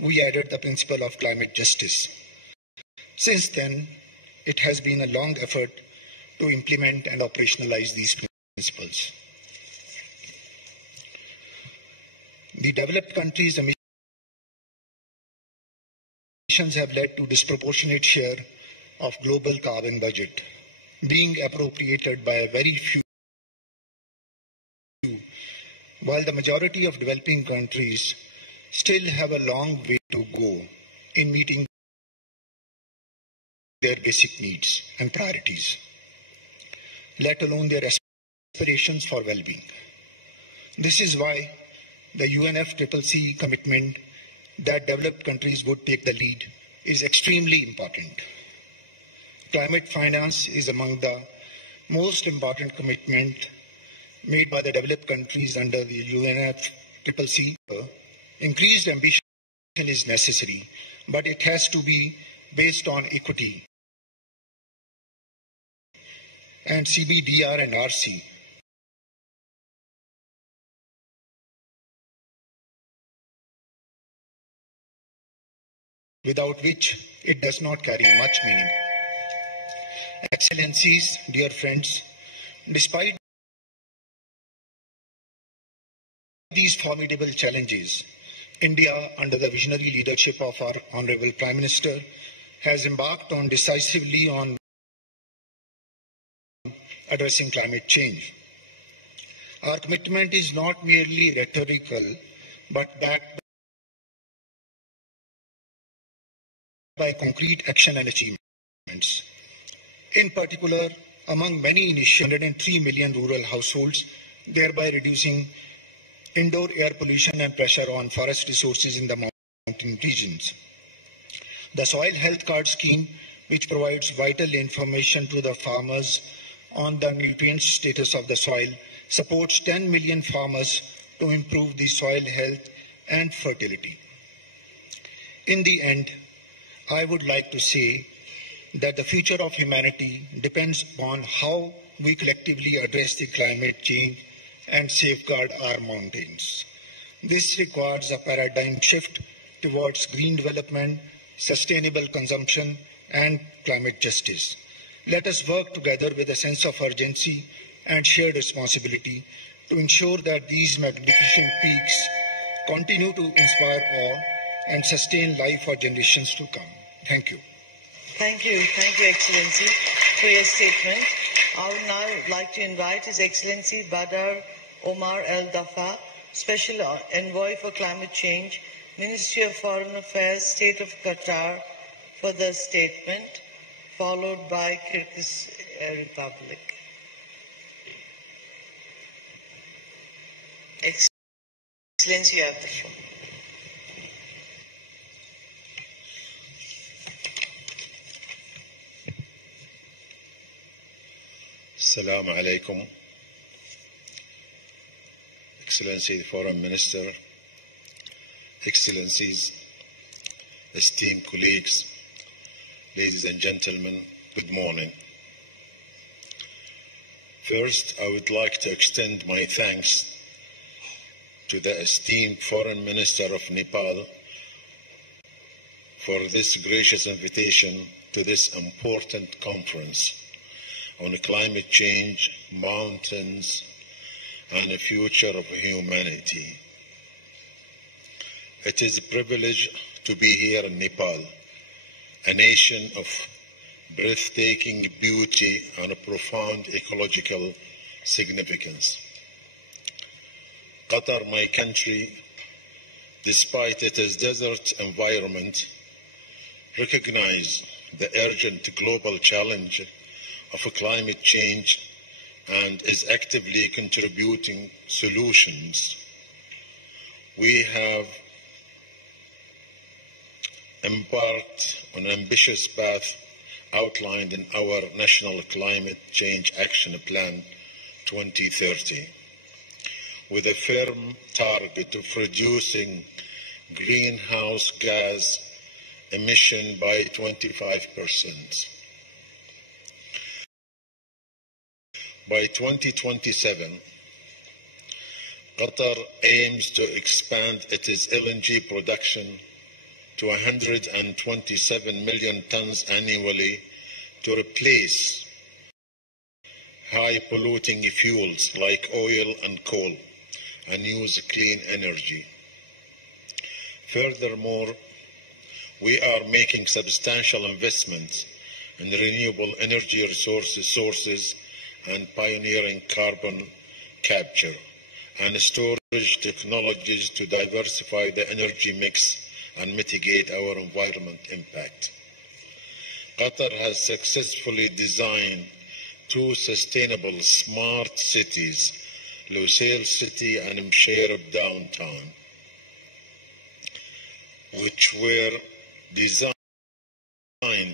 we added the principle of climate justice. Since then, it has been a long effort to implement and operationalize these principles. The developed countries' emissions have led to disproportionate share of global carbon budget being appropriated by a very few, while the majority of developing countries still have a long way to go in meeting their basic needs and priorities, let alone their aspirations for well-being. This is why the UNFCCC commitment that developed countries would take the lead is extremely important. Climate finance is among the most important commitment made by the developed countries under the UNFCCC. Increased ambition is necessary, but it has to be based on equity and CBDR and RC. Without which it does not carry much meaning. Excellencies, dear friends, despite these formidable challenges, India, under the visionary leadership of our Honorable Prime Minister, has embarked on decisively on addressing climate change. Our commitment is not merely rhetorical, but backed by concrete action and achievements. In particular, among many initiatives, 103 million rural households, thereby reducing indoor air pollution and pressure on forest resources in the mountain regions. The Soil Health Card Scheme, which provides vital information to the farmers on the nutrient status of the soil, supports 10 million farmers to improve the soil health and fertility. In the end, I would like to say that the future of humanity depends upon how we collectively address the climate change and safeguard our mountains. This requires a paradigm shift towards green development, sustainable consumption, and climate justice. Let us work together with a sense of urgency and shared responsibility to ensure that these magnificent peaks continue to inspire awe and sustain life for generations to come. Thank you. Thank you, Excellency, for your statement. I would now like to invite His Excellency Badr Omar Al Dafa, Special Envoy for Climate Change, Ministry of Foreign Affairs, State of Qatar, for the statement, followed by Kyrgyz Republic. Excellency, you have the floor. Assalamu alaikum. Excellency the Foreign Minister, Excellencies, esteemed colleagues, ladies and gentlemen, good morning. First, I would like to extend my thanks to the esteemed Foreign Minister of Nepal for this gracious invitation to this important conference on climate change, mountains, and the future of humanity. It is a privilege to be here in Nepal, a nation of breathtaking beauty and a profound ecological significance. Qatar, my country, despite its desert environment, recognizes the urgent global challenge of climate change and is actively contributing solutions. We have embarked on an ambitious path outlined in our National Climate Change Action Plan 2030, with a firm target of reducing greenhouse gas emission by 25%. By 2027, Qatar aims to expand its LNG production to 127 million tons annually to replace high-polluting fuels like oil and coal and use clean energy. Furthermore, we are making substantial investments in renewable energy sources and pioneering carbon capture and storage technologies to diversify the energy mix and mitigate our environment impact. Qatar has successfully designed two sustainable smart cities, Lusail City and Msheireb downtown, which were designed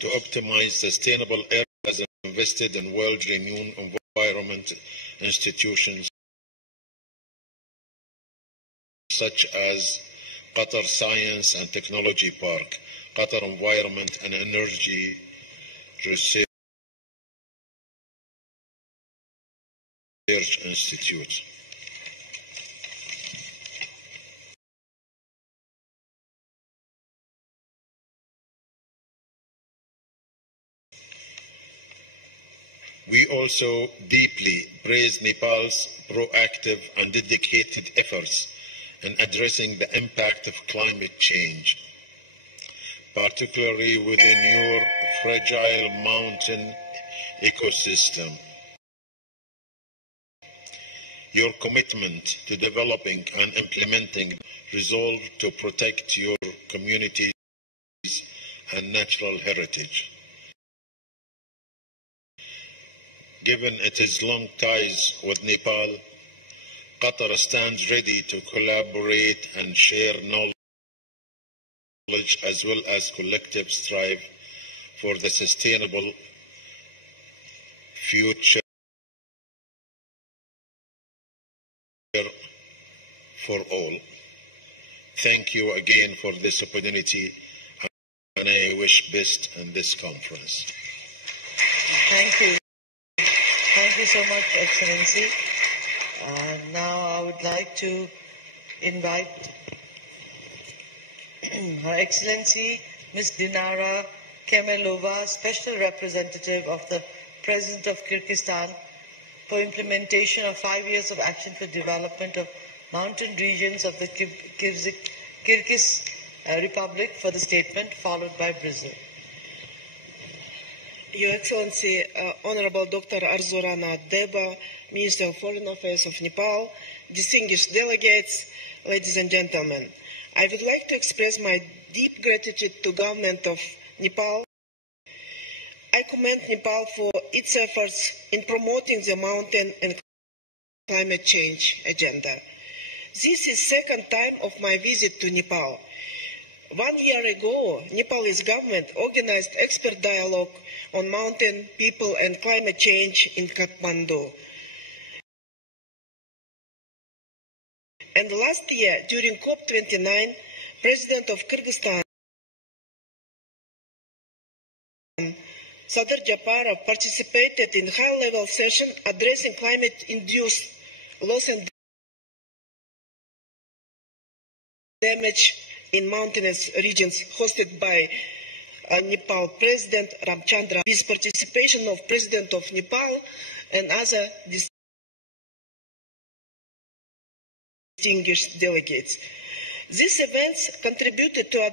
to optimize sustainable areas and invested in world-renowned environment institutions such as Qatar Science and Technology Park, Qatar Environment and Energy Research Institute. We also deeply praise Nepal's proactive and dedicated efforts in addressing the impact of climate change, particularly within your fragile mountain ecosystem. Your commitment to developing and implementing resolve to protect your communities and natural heritage. Given its long ties with Nepal, Qatar stands ready to collaborate and share knowledge as well as collective strive for the sustainable future for all. Thank you again for this opportunity, and I wish best in this conference. Thank you. Thank you so much, Excellency. Now I would like to invite Her Excellency Ms. Dinara Kemalova, Special Representative of the President of Kyrgyzstan, for implementation of 5 years of action for development of mountain regions of the Kyrgyz Republic for the statement, followed by Brazil. Your Excellency, Honorable Dr. Arzurana Deba, Minister of Foreign Affairs of Nepal, distinguished delegates, ladies and gentlemen, I would like to express my deep gratitude to the government of Nepal. I commend Nepal for its efforts in promoting the mountain and climate change agenda. This is the second time of my visit to Nepal. 1 year ago, Nepalese government organized expert dialogue on mountain, people and climate change in Kathmandu. And last year, during COP29, President of Kyrgyzstan, Sadr Japarov, participated in a high-level session addressing climate-induced loss and damage in mountainous regions hosted by Nepal President Ramchandra, with participation of President of Nepal and other distinguished delegates. These events contributed to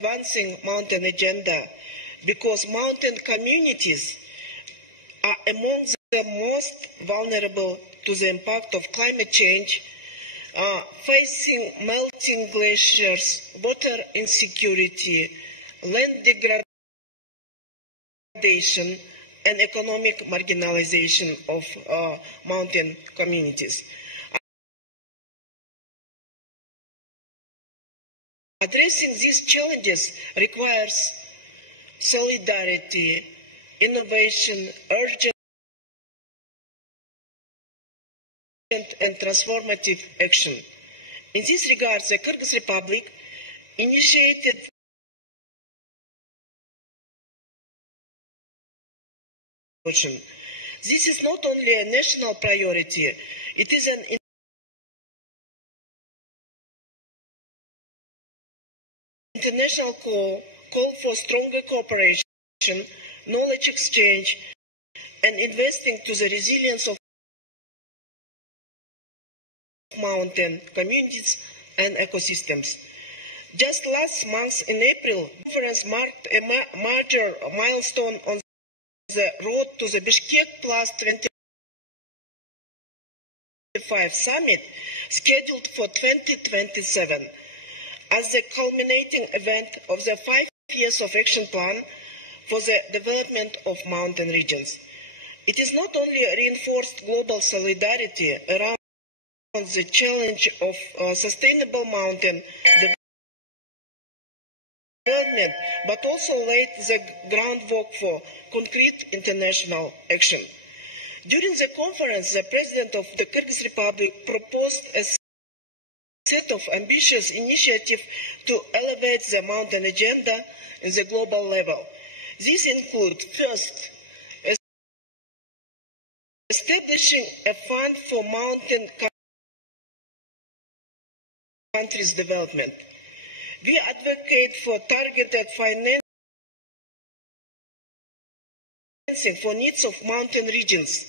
advancing mountain agenda because mountain communities are among the most vulnerable to the impact of climate change, facing melting glaciers, water insecurity, land degradation, and economic marginalization of mountain communities. Addressing these challenges requires solidarity, innovation, urgent and transformative action. In this regard, the Kyrgyz Republic initiated This is not only a national priority, it is an international call for stronger cooperation, knowledge exchange, and investing to the resilience of mountain communities and ecosystems. Just last month in April, the conference marked a major milestone on the road to the Bishkek Plus 25 summit scheduled for 2027 as the culminating event of the 5 years of action plan for the development of mountain regions. It is not only reinforced global solidarity around the challenge of sustainable mountain development, but also laid the groundwork for concrete international action. During the conference, the President of the Kyrgyz Republic proposed a set of ambitious initiatives to elevate the mountain agenda in the global level. These include, first, establishing a fund for mountain countries' development. We advocate for targeted financing for needs of mountain regions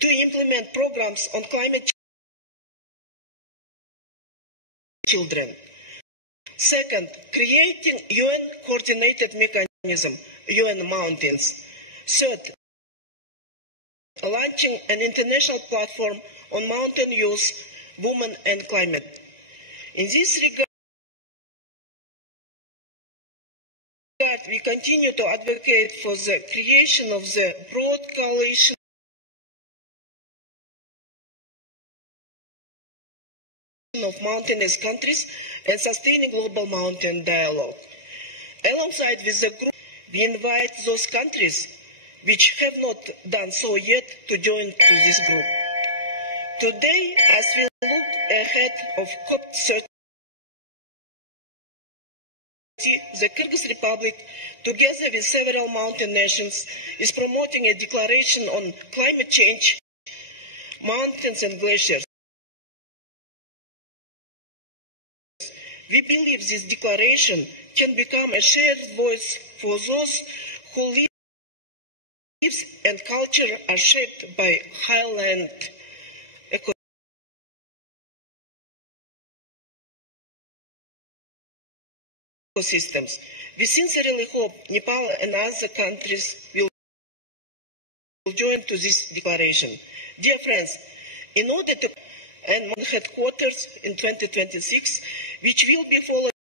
to implement programs on climate children. Second, creating UN coordinated mechanism, UN Mountains. Third, launching an international platform on mountain youth, women and climate. In this regard, we continue to advocate for the creation of the broad coalition of mountainous countries and sustaining global mountain dialogue. Alongside with the group, we invite those countries which have not done so yet to join to this group. Today, as we look ahead of COP30, the Kyrgyz Republic, together with several mountain nations, is promoting a declaration on climate change, mountains and glaciers. We believe this declaration can become a shared voice for those who lives and culture are shaped by highland ecosystems. We sincerely hope Nepal and other countries will join to this declaration. Dear friends, in order to end headquarters in 2026, which will be followed